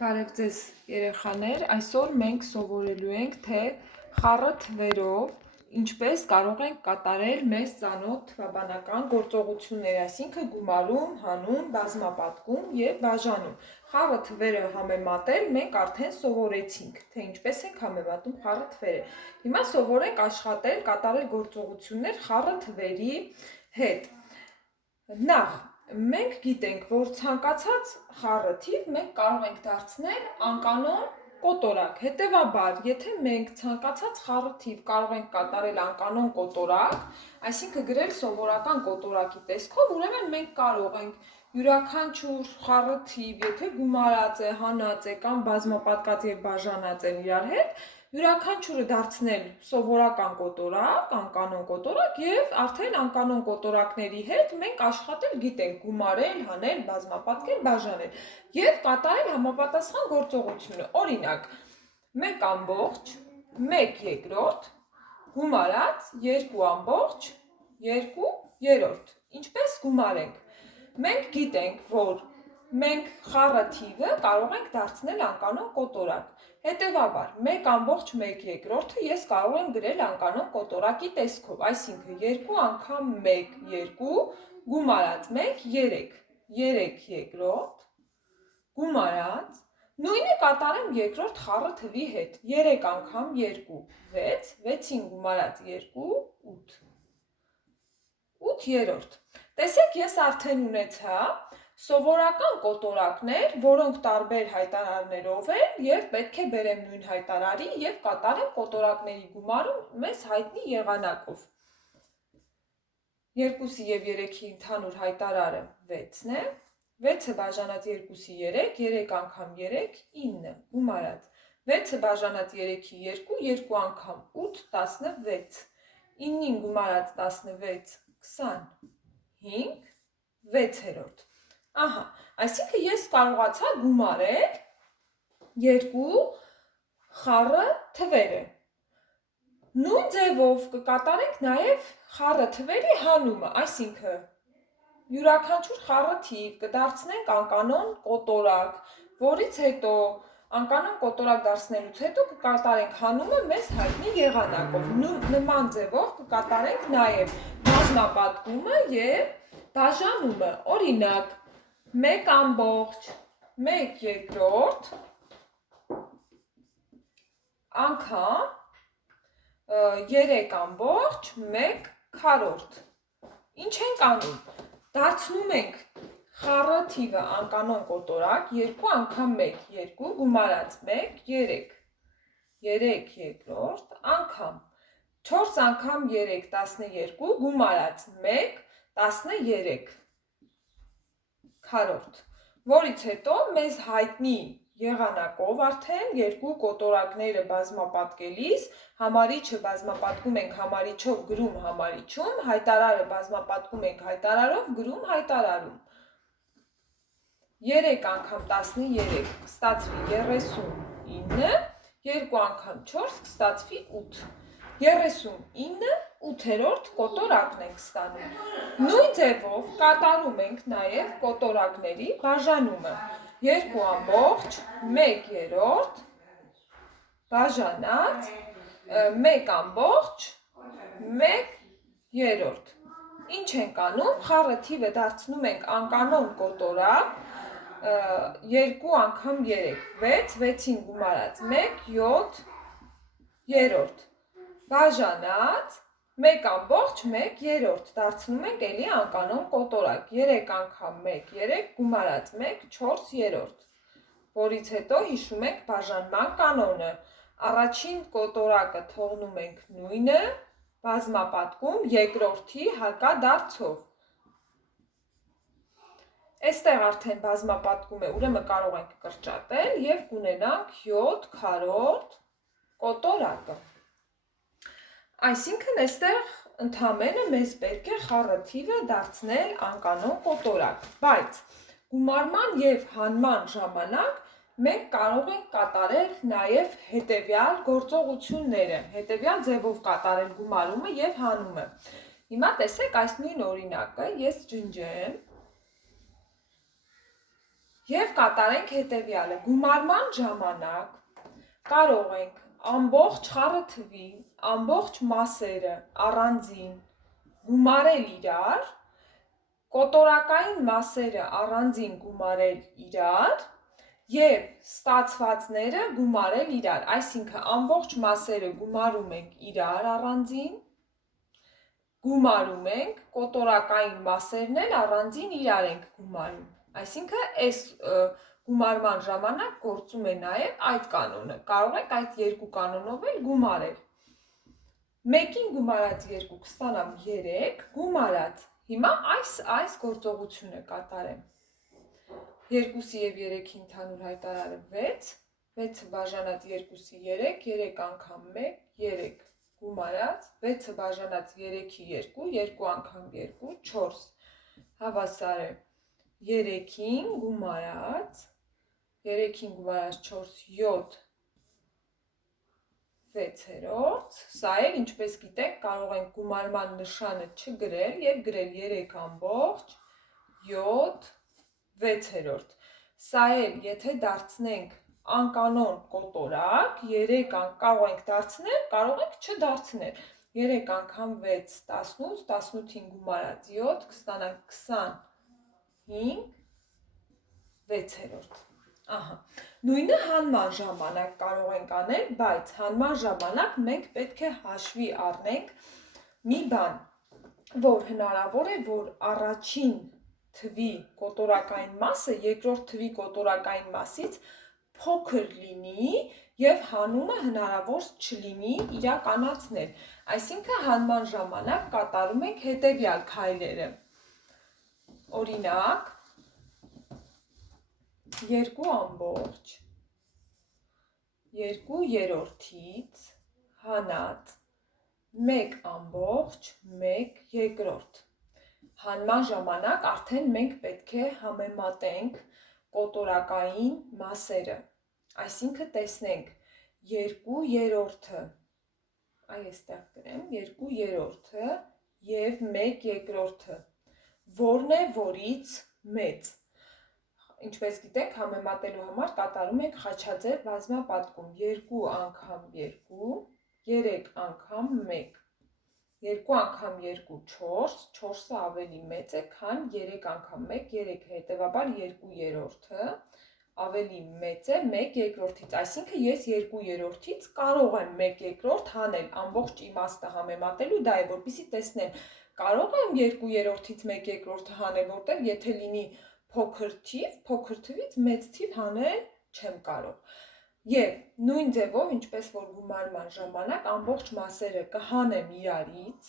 Բարև ձեզ երեխաներ, այսօր մենք սովորելու ենք, թե խառը թվերով ինչպես կարող ենք կատարել մեզ ծանոթ թվաբանական գործողություններ, այսինքն գումարում, հանում, բազմապատկում և բաժանում։ Խառը թվերը համեմատել մենք արդեն սովորեցինք, թե ինչպես ենք համեմատում խառը թվերը։ Հիմա սովորենք աշխատել, կատարել գործողություններ խառը թվերի հետ։ Նախ մենք գիտենք, որ ցանկացած խառը թիվ մենք կարող ենք դարձնել անկանոն կոտորակ։ Հետևաբար, եթե մենք ցանկացած խառը թիվ կարող ենք կատարել անկանոն կոտորակ, այսինքն գրել սովորական կոտորակի տեսքով, ուրեմն մենք կարող ենք յուրաքանչյուր խառը թիվ, եթե գումարած է, հանած է կամ բազմապատկած եւ բաժանած են իրար հետ, յուրաքանչյուրը դարձնել սովորական կոտորակ, անկանոն կոտորակ եւ արդեն անկանոն կոտորակների հետ մենք աշխատել գիտենք գումարել, հանել, բազմապատկել, բաժանել եւ կատարել համապատասխան գործողությունը։ Օրինակ, 1 ամբողջ 1 երկրորդ գումարած 2 ամբողջ 2 երրորդ։ Ինչպես գումարենք։ Մենք գիտենք, որ մենք խառը թիվը կարող ենք դարձնել անկանոն կոտորակ։ Հետևաբար, 1 ամբողջ 1 երկրորդը ես կարող եմ գրել անկանոն կոտորակի տեսքով, այսինքն 2 անգամ 1 2 գումարած 1 3 3 երկրորդ գումարած նույնը կատարեմ երկրորդ խառը թվի հետ 3 անգամ 2 6 6-ին գումարած 2 8 8 երրորդ։ Տեսեք, ես արդեն ունեցա սովորական կոտորակներ, որոնք տարբեր հայտարարներով են եւ պետք է բերեմ նույն հայտարարի եւ կատարեմ կոտորակների գումարում մեզ հայտնի եղանակով։ 2-ի եւ 3-ի ընդհանուր հայտարարը 6-ն է, 6-ը բաժանած 2-ի 3, 3 անգամ 3 9 գումարած, 6-ը բաժանած 3-ի 2, 2 անգամ 8 16, 9-ին գումարած 16 25 6-րդ։ Ահա, այսինքն ես կարողացա գումարել 2 խառը թվերը։ Նույն ձևով կկատարենք նաև խառը թվերի հանումը, այսինքն յուրաքանչյուր խառը թիվ կդարձնենք անկանոն կոտորակ, որից հետո անկանոն կոտորակ դարձնելուց հետո կկատարենք հանումը մեզ հայտնի եղանակով։ Նման ձևով կկատարենք նաև բազմապատկումը և բաժանումը։ Օրինակ, 1 ամբողջ 1 երկրորդ անգամ 3 ամբողջ 1 քառորդ։ Ինչ ենք անում։ Դարձնում ենք խառը թիվը անկանոն կոտորակ 2 անգամ 1 2 գումարած 1 3 3 երկրորդ անգամ 4 անգամ 3 12 գումարած 1 13 քառորդ, որից հետո մեզ հայտնի եղանակով արդեն երկու կոտորակները բազմապատկելիս համարիչը բազմապատկում ենք համարիչով, գրում համարիչում, հայտարարը բազմապատկում ենք հայտարարով, գրում հայտարարում։ 3 անգամ 13 կստացվի 39, 2 անգամ 4 կստացվի 8։ 39 8-րդ կոտորակն ենք ստանում։ Նույն ձևով կատարում ենք նաև կոտորակների բաժանումը։ 2 ամբողջ 1 երրորդ բաժանած 1 ամբողջ 1 երրորդ։ Ինչ ենք անում, խառը թիվը դարձնում ենք անկանոն կոտորակ 2 անգամ 3 6, 6-ին գումարած 1 7 երրորդ բաժանած 1 ամբողջ 1 երրորդ դարձնում ենք էլի անկանոն կոտորակ 3 անգամ 1 3 գումարած 1 4 երրորդ, որից հետո հիշում ենք բաժանման կանոնը, առաջին կոտորակը թողնում ենք նույնը, բազմապատկում երկրորդի հակադարձով։ Այստեղ արդեն բազմապատկում է, ուրեմն կարող ենք կրճատել եւ կունենանք 7 քառորդ կոտորակը։ Այսինքն այստեղ ընդամենը մեզ պետք է խառը թիվը դարձնել անկանոն կոտորակ, բայց գումարման եւ հանման ժամանակ մենք կարող ենք կատարել նաև հետևյալ գործողությունները, հետևյալ ձևով կատարել գումարումը եւ հանումը։ Հիմա տեսեք այս նույն օրինակը ես ջնջեմ Եվ կատարենք հետևյալը. գումարման ժամանակ կարող ենք ամբողջ խառը թվի, ամբողջ մասերը առանձին գումարել իրար, կոտորակային մասերը առանձին գումարել իրար և ստացվածները գումարել իրար, այսինքն ամբողջ մասերը գումարում ենք իրար առանձին, գումարում ենք, կոտորակային մասերն էլ առանձին իրար ենք գումարում, այսինքն այս գումարման ժամանակ գործում է նաև այդ կանոնը, կարող եք այդ երկու կանոնով էլ գումարել։ Մեկին գումարած 2 կստանամ 3, գումարած, հիմա այս գործողությունը կատարեմ։ 2-ի և 3-ի ընդհանուր հայտարարը 6, 6-ը բաժանած 2-ի 3, 3 անգամ 1, 3, գումարած, 6-ը բաժանած 3-ի 2, 2 անգամ 2, 4, հավասար է 3-ին գումարած, 3-ին գումարած 4, 7, 6-րդ, սա էլ ինչպես գիտեք կարող ենք գումարման նշանը չգրել և գրել 3 ամբողջ 7 6-րդ, սա էլ եթե դարձնենք անկանոն կոտորակ, 3 կարող ենք դարձնել, կարող ենք չդարձնել, 3 անգամ 6, 18, 18-ին գումարած 7, կստանանք 25 6-րդ, նույնը հանման ժամանակ կարող ենք անել, բայց հանման ժամանակ մենք պետք է հաշվի առնենք մի բան, որ հնարավոր է, որ առաջին թվի կոտորակային մասը երկրորդ թվի կոտորակային մասից փոքր լինի և հանումը հնարավոր չլինի իրականացնել, այսինքն հանման ժամանակ կատարում ենք հետևյալ քայլերը, օրինակ 2 ամբողջ 2/3-ից հանած 1 ամբողջ 1/2, հանման ժամանակ արդեն մենք պետք է համեմատենք կոտորակային մասերը, այսինքն տեսնենք 2/3-ը, այստեղ գրեմ 2/3-ը և 1/2-ը, որն է որից մեծ, ինչպես գիտեք համեմատելու համար կատարում ենք խաչաձև բազմապատկում, 2 անգամ 2, 3 անգամ 1, 2 անգամ 2 4, 4-ը ավելի մեծ է, քան 3 անգամ 1, 3-ը, հետևաբար 2/3-ը ավելի մեծ է 1/2-ից, այսինքն ես 2/3-ից կարող եմ 1/2 հանել, ամբողջ իմաստը համեմատելու դա է, որպեսզի տեսնեմ, կարող եմ 2/3-ից 1/2 հանել, որտեղ եթե լինի փոքր թիվ, փոքր թվից մեծ թիվ հանել չեմ կարող, և նույն ձևով, ինչպես որ գումարման ժամանակ ամբողջ մասերը կհանեմ իրարից,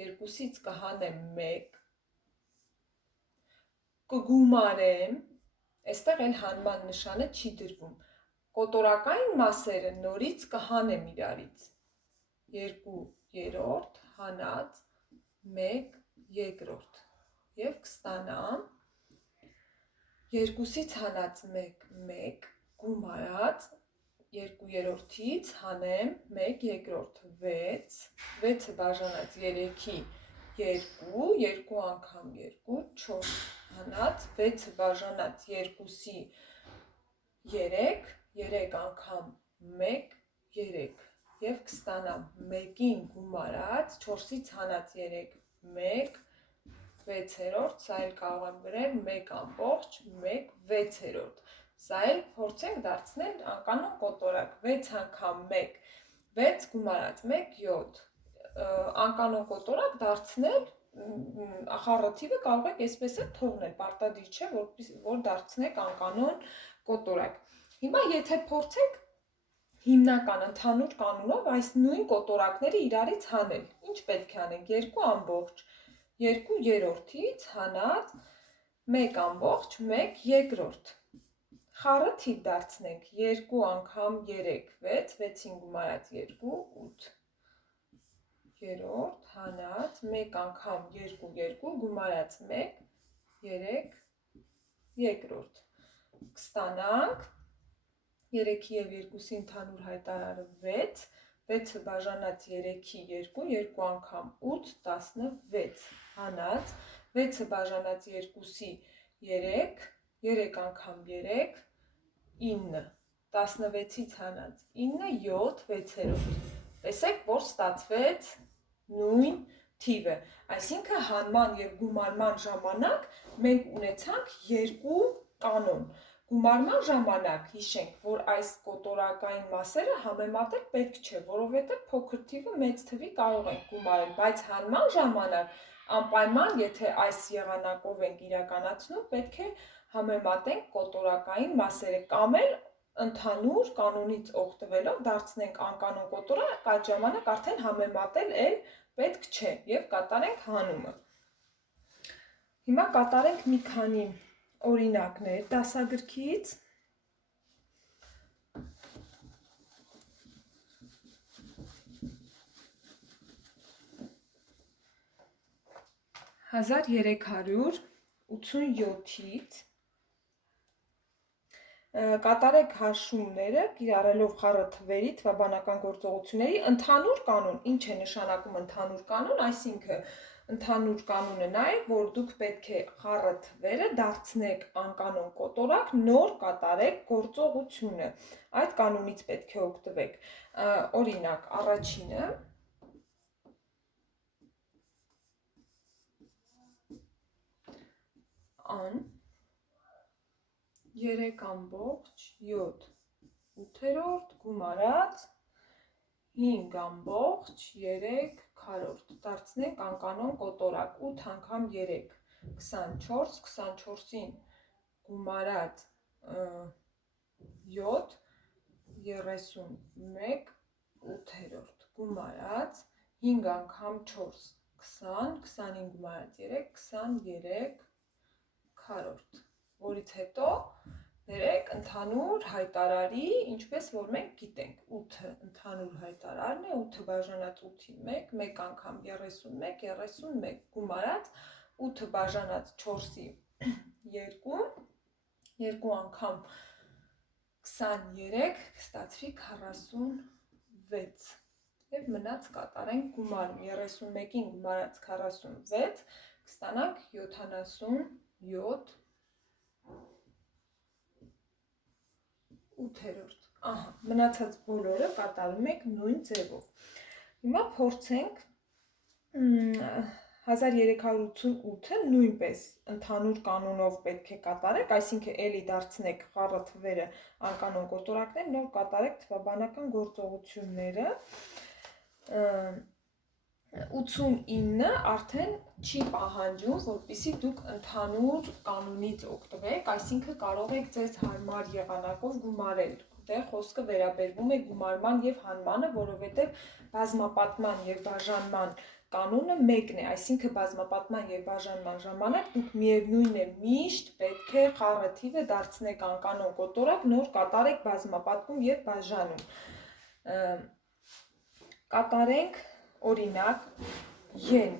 2-ից կհանեմ 1, կգումարեմ, այստեղ էլ հանման նշանը չի դրվում, կոտորակային մասերը նորից կհանեմ իրարից, 2/3 հանած 1/2 և կստանամ 2-ից հանած 1, 1, գումարած, 2/3-ից հանեմ 1/2, 6, 6-ը բաժանած 3-ի 2, 2 անգամ 2, 4, հանած, 6-ը բաժանած 2-ի 3, 3 անգամ 1, 3, և կստանամ 1-ին գումարած, 4-ից հանած 3, 1, 6-րդ, սա էլ կարող եմ գրել 1 ամբողջ 1 6-րդ, սա էլ փորձենք դարձնել անկանոն կոտորակ, 6 անգամ 1, 6 գումարած 1, 7, անկանոն կոտորակ դարձնել, խառը թիվը կարող եք այսպես էլ թողնել, պարտադիր չէ, որ դարձնեք անկանոն կոտորակ, հիմա եթե փորձենք հիմնական ընդհանուր կանոնով այս նույն կոտորակները իրարից հանել, ինչ պետք է անենք, 2 ամբողջ 2/3-ից հանած 1 ամբողջ 1/2, խառը թիվ դարձնենք, 2 անգամ 3, 6, 6-ին գումարած 2, 8, 3 հանած 1 անգամ 2, 2, գումարած 1, 3, 2, կստանանք 3-ի և 2-ի ընդհանուր հայտարարը 6, 6-ը բաժանած 3-ի 2, 2 անգամ 8, 16, հանած, 6-ը բաժանած 2-ի 3, 3 անգամ 3, 9, 16-ից հանած 9, 7, 6-րդ, տեսեք, որ ստացվեց նույն թիվը, այսինքն հանման և գումարման ժամանակ մենք ունեցանք երկու կանոն, գումարման ժամանակ հիշենք, որ այս կոտորակային մասերը համեմատել պետք չէ, որովհետև փոքր թիվը մեծ թվի կարող ենք գումարել, բայց հանման ժամանակ անպայման, եթե այս եղանակով ենք իրականացնում, պետք է համեմատենք կոտորակային մասերը կամ էլ ընդհանուր կանոնից օգտվելով դարձնենք անկանոն կոտորակ, այդ ժամանակ արդեն համեմատել էլ պետք չէ և կատարենք հանումը։ Հիմա կատարենք մի քանի օրինակներ դասագրքից։ 1387-ից կատարեք հաշվումները կիրառելով խառը թվերի թվաբանական գործողությունների ընդհանուր կանոն։ Ինչ է նշանակում ընդհանուր կանոն, այսինքն ընդհանուր կանոնը նա է, որ դուք պետք է խառը թվերը դարձնեք անկանոն կոտորակ, նոր կատարեք գործողությունը։ Այդ կանոնից պետք է օգտվեք։ Օրինակ, առաջինը ան 3,7 ութերորդ գումարած 5,3 քառորդ դարձնենք անկանոն կոտորակ 8 անգամ 3 24 24-ին գումարած 7 31 ութերորդ գումարած 5 անգամ 4 20 20-ին գումարած 3 23 քառորդ, որից հետո բերեք ընդհանուր հայտարարի, ինչպես որ մենք գիտենք, 8-ը ընդհանուր հայտարարն է, 8-ը բաժանած 8-ի 1, 1 անգամ 31, 31 գումարած, 8-ը բաժանած 4-ի 2, 2 անգամ 23, կստացվի 46 և մնաց կատարենք գումարում, 31-ին գումարած 46, կստանանք 77 ութերորդ, մնացած բոլորը կատարում ենք նույն ձևով։ Հիմա փորձենք 1388-ը նույնպես ընդհանուր կանոնով պետք է կատարեք, այսինքն էլի դարձնեք խառը թվերը անկանոն կոտորակներ, նոր կատարեք թվաբանական գործողությունները։ 89-ը արդեն չի պահանջում, որպեսզի դուք ընդհանուր կանոնից օգտվեք, այսինքն կարող եք ձեզ հարմար եղանակով գումարել։ Դեռ խոսքը վերաբերվում է գումարման և հանմանը, որովհետև բազմապատման և բաժանման կանոնը մեկն է, այսինքն բազմապատման և բաժանման ժամանակ դուք միևնույն է միշտ պետք է խառը թիվը դարձնեք անկանոն կոտորակ, նոր կատարեք բազմապատում և բաժանում։ Կատարենք օրինակ են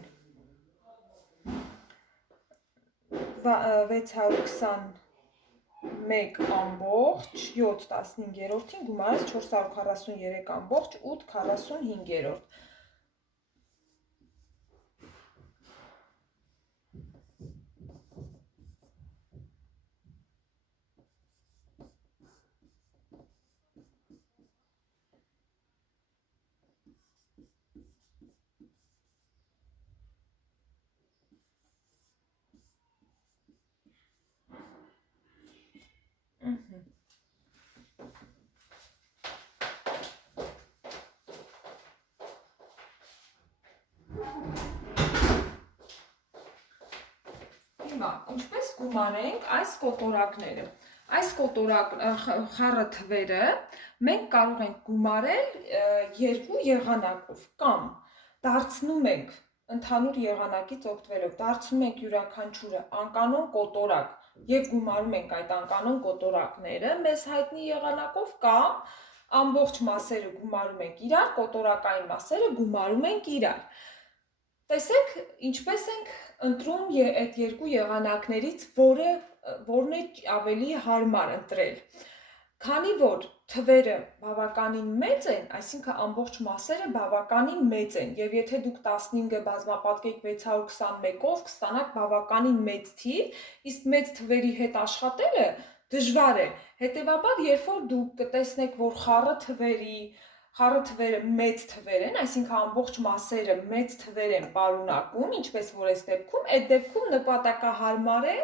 621,7/15-ին գումարած 443,8/45-րդ։ Հիմա, ինչպես գումանենք այս կոտորակները։ Այս խառը թվերը մենք կարող ենք գումարել երկու եղանակով կամ դարձնում ենք ընդհանուր եղանակից օգտվելով, դարձնում ենք յուրաքանչյուրը անկանոն կոտորակ և գումարում ենք այդ անկանոն կոտորակները մեզ հայտնի եղանակով կամ ամբողջ մասերը գումարում ենք իրար, կոտորակային մասերը գումարում ենք իրար։ Տեսեք, ինչպես ենք ընտրում այդ երկու եղանակներից որն է ավելի հարմար ընտրել։ Քանի որ թվերը բավականին մեծ են, այսինքն ամբողջ մասերը բավականին մեծ են, եւ եթե դուք 15-ը բազմապատկեք 621-ով, կստանաք բավականին մեծ թիվ, իսկ մեծ թվերի հետ աշխատելը դժվար է։ Հետևաբար, երբ որ դուք կտեսնեք, որ խառը թվերը մեծ թվեր են, այսինքն ամբողջ մասերը մեծ թվեր են պարունակում, ինչպես որ այս դեպքում, այդ դեպքում նպատակահարմար է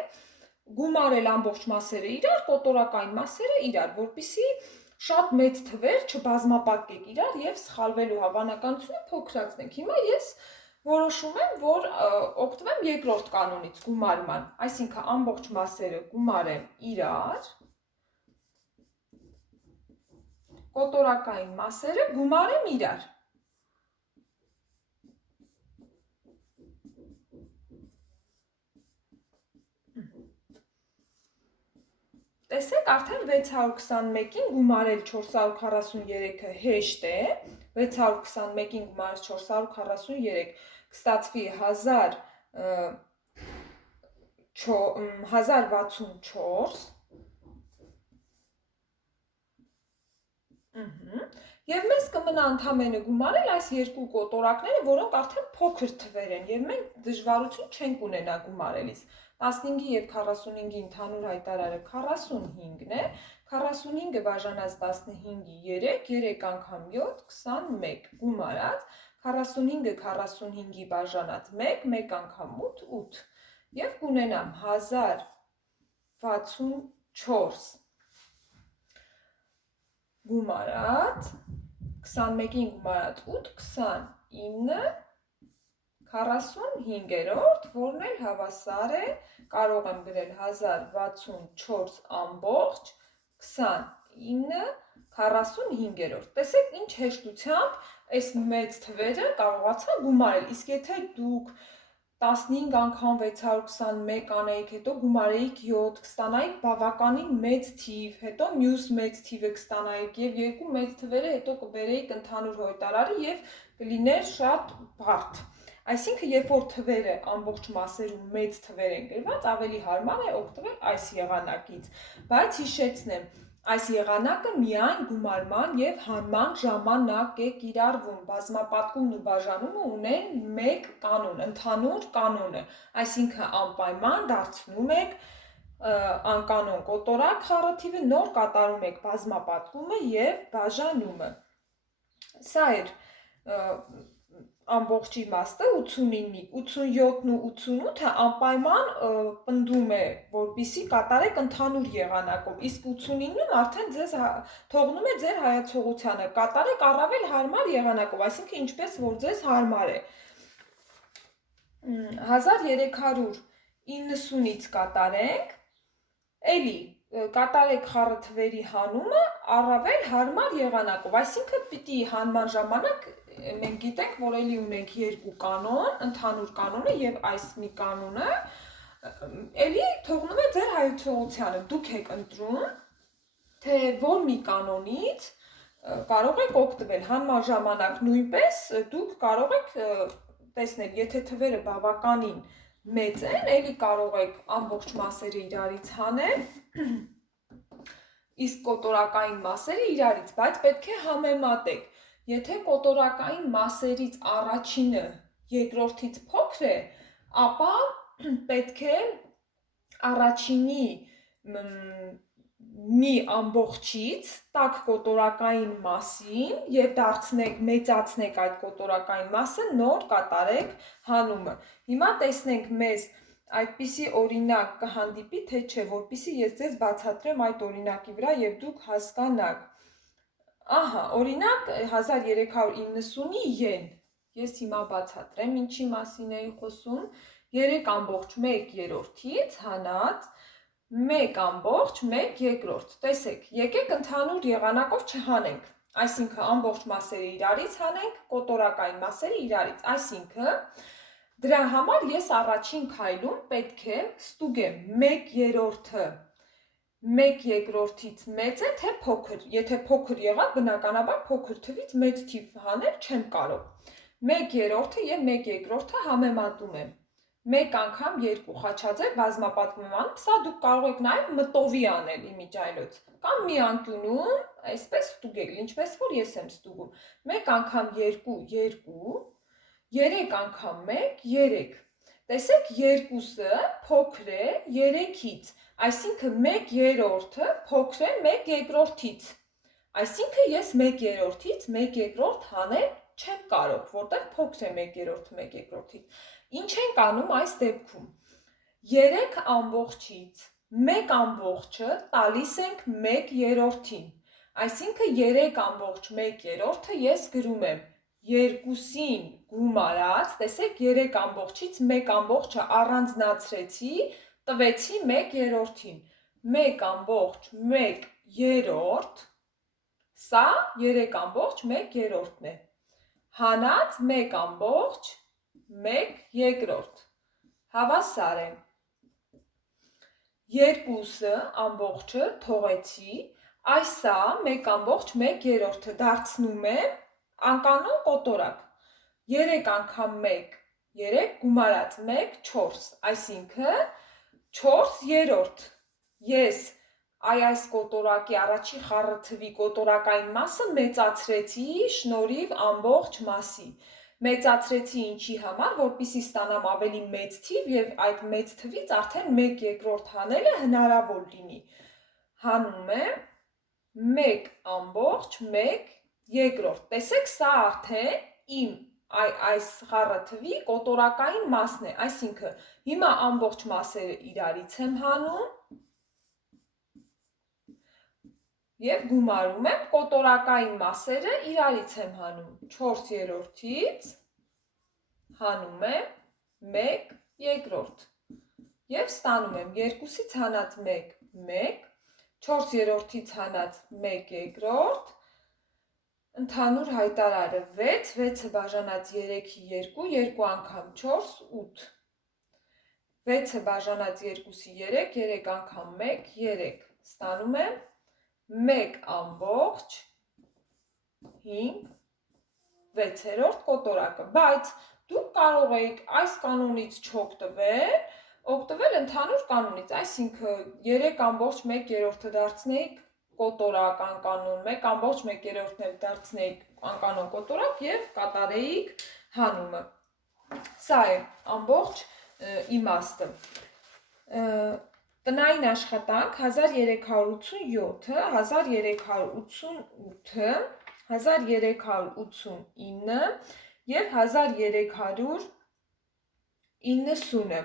գումարել ամբողջ մասերը իրար, կոտորակային մասերը իրար, որպեսզի շատ մեծ թվեր չբազմապատկեք իրար եւ սխալվելու հավանականությունը փոքրացնենք։ Հիմա ես որոշում եմ, որ օգտվեմ երկրորդ կանոնից գումարման, այսինքն ամբողջ մասերը գումարեմ իրար, կոտորակային մասերը գումարեմ իրար։ Տեսեք, արդեն 621-ին գումարել 443-ը հեշտ է, 621-ին գումարել 443 կստացվի 1064, եւ մեզ կմնա ընդամենը գումարել այս երկու կոտորակները, որոնք արդեն փոքր թվեր են, եւ մենք դժվարություն չենք ունենա գումարելիս։ 15-ի եւ 45-ի ընդհանուր հայտարարը 45-ն է, 45-ը բաժանած 15-ի 3, 3 անգամ 7, 21, գումարած, 45-ը 45-ի բաժանած 1, 1 անգամ 8, 8, եւ կունենամ 1064 գումարած, 21-ին գումարած 8, 29, 45-րդ, որն էլ հավասար է, կարող եմ գրել 1064 ամբողջ 29 45-րդ։ Տեսեք ինչ հեշտությամբ այս մեծ թվերը կարողացա գումարել, իսկ եթե դուք 15 անգամ 621 անեիք, հետո գումարեիք 7, կստանայիք բավականին մեծ թիվ, հետո մյուս մեծ թիվը կստանայիք եւ երկու մեծ թվերը հետո կբերեիք ընդհանուր հայտարարի եւ կլիներ շատ բարդ։ Այսինքն, երբ որ թվերը ամբողջ մասերում մեծ թվեր են գրված, ավելի հարմար է օգտվել այս եղանակից, բայց հիշեցնեմ, այս եղանակը միայն գումարման եւ հանման ժամանակ է կիրառվում, բազմապատկումն ու բաժանումը ունեն մեկ կանոն, ընդհանուր կանոնը, այսինքն անպայման դարձնում եք անկանոն կոտորակ խառը թիվը, նոր կատարում եք բազմապատկումը եւ բաժանումը։ Սա էր ամբողջ իմաստը 89-ի, 87-ն ու 88-ը անպայման պնդում է, որպեսզի կատարեք ընդհանուր եղանակով, իսկ 89-ն արդեն ձեզ թողնում է ձեր հայացողությանը, կատարեք առավել հարմար եղանակով, այսինքն ինչպես որ ձեզ հարմար է։ 1390-ից կատարենք, էլի կատարեք խառը թվերի հանումը առավել հարմար եղանակով, այսինքն պիտի հանման ժամանակ մենք գիտենք, որ էլի ունենք երկու կանոն, ընդհանուր կանոնը եւ այս մի կանոնը, էլի թողնում է ձեր հայացողությանը, դուք եք ընտրում, թե որ մի կանոնից կարող եք օգտվել, հանման ժամանակ նույնպես դուք կարող եք տեսնել, եթե թվերը բավականին մեծ են, էլի կարող եք ամբողջ մասերը իրարից հանել, իսկ կոտորակային մասերը իրարից, բայց պետք է համեմատեք, եթե կոտորակային մասերից առաջինը երկրորդից փոքր է, ապա պետք է առաջինի մի ամբողջից տաք կոտորակային մասին եւ մեծացնեք այդ կոտորակային մասը, նոր կատարեք հանումը։ Հիմա տեսնենք մեզ այդպիսի օրինակ կհանդիպի, թե չէ, որպեսզի ես ձեզ բացատրեմ այդ օրինակի վրա եւ դուք հասկանաք։ Ահա, օրինակ 1390-ի yen, ես հիմա բացատրեմ, ինչի մասին էի խոսում, 3/1/3-ից հանած 1/1/2, տեսեք, եկեք ընդհանուր եղանակով չհանենք, այսինքն ամբողջ մասերը իրարից հանենք, կոտորակային մասերը իրարից, այսինքն դրա համար ես առաջին քայլում պետք է ստուգեմ 1/3-ը 1/2-ից մեծ է, թե փոքր, եթե փոքր եղավ, բնականաբար փոքր թվից մեծ թիվ հանել չեմ կարող, 1/3-ը եւ 1/2-ը համեմատում եմ, Մեկ անգամ երկու խաչաձև բազմապատկվում անում, սա դուք կարող եք նաև մտովի անել իմիջայլոց կամ մի անկյունում այսպես ստուգել, ինչպես որ ես եմ ստուգում։ Մեկ անգամ երկու, երկու, երեք անգամ մեկ, երեք։ Տեսեք, երկուսը փոքր է երեքից, այսինքն 1/3-ը փոքր է 1/2-ից։ Այսինքն ես 1/3-ից 1/2 հանել չեմ կարող, որտեղ փոքր է 1/3-ը 1/2-ից։ Ինչ ենք անում այս դեպքում։ 3/4-ից 1/4-ը տալիս ենք 1/3-ին։ Այսինքն 3/1/3-ը ես գրում եմ 2-ին գումարած, տեսեք 3/4-ից 1/4-ը առանձնացրեցի, տվեցի 1/3-ին։ 1/1/3, սա 3/1/3-ն է։ Հանած 1/1/2, հավասար է։ Երկուսը ամբողջը թողեցի, այսա 1/1/3-ը դարձնում եմ անկանոն կոտորակ։ 3 անգամ 1, 3 գումարած 1, 4, այսինքն 4/3։ Ես այս կոտորակի առաջի խառը թվի կոտորակային մասը մեծացրեցի շնորհիվ ամբողջ մասի։ Մեծացրեցի ինչի համար, որպեսզի ստանամ ավելի մեծ թիվ եւ այդ մեծ թվից արդեն 1/2 հանելը հնարավոր լինի։ Հանում եմ 1/1/2։ Տեսեք, սա արդեն իմ այս խառը թվի կոտորակային մասն է, այսինքն հիմա ամբողջ մասերը իրարից եմ հանում եւ գումարում եմ կոտորակային մասերը իրարից եմ հանում 4/3-ից հանում եմ 1/2 եւ ստանում եմ 2-ից հանած 1, 1, 4/3-ից հանած 1/2, ընդհանուր հայտարարը 6, 6-ը բաժանած 3-ի 2, 2 անգամ 4, 8, 6-ը բաժանած 2-ի 3, 3 անգամ 1, 3, ստանում եմ 1/5 կոտորակը, բայց դուք կարող եք այս կանոնից չօգտվել ընդհանուր կանոնից, այսինքն 3/1/3-ը դարձնեիք կոտորակ անկանոն, 1/1/3-ն էլ դարձնեիք անկանոն կոտորակ եւ կատարեիք հանումը։ Սա է ամբողջ իմաստը։ Տնային աշխատանք 1387-ը, 1388-ը, 1389-ը եւ 1390-ը։